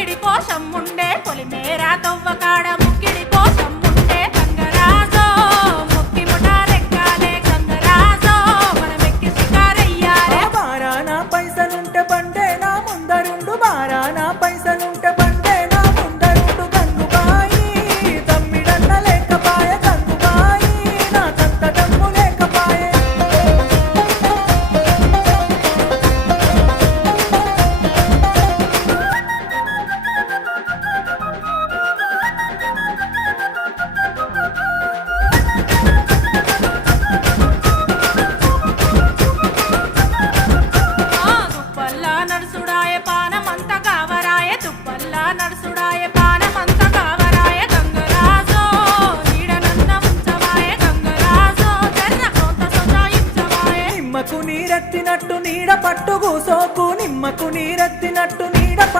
ముక్కిడి కోసం ఉండే పొలిమేరా తవ్వకాడ ముక్కిడి కోసం ఉండే గంగరాజో ముక్కి ముఠారెక్కాలే గంగరాజో ఎక్కి షికారయ్యాలే బారానా పైసలుంటే బండే నా ముందరుండు బారానా పై నడుసుడాయ పానమంత కావరాయ తుప్పల్లా నడుసుడాయ పానమంత కావరాయ గంగరాజో నీడనంద గంగరాజో తెర్ర కోత సజాయించవాయ నిమ్మకు నీరెత్తినట్టు నీడ పట్టు కూసోకు నిమ్మకు నీరెత్తినట్టు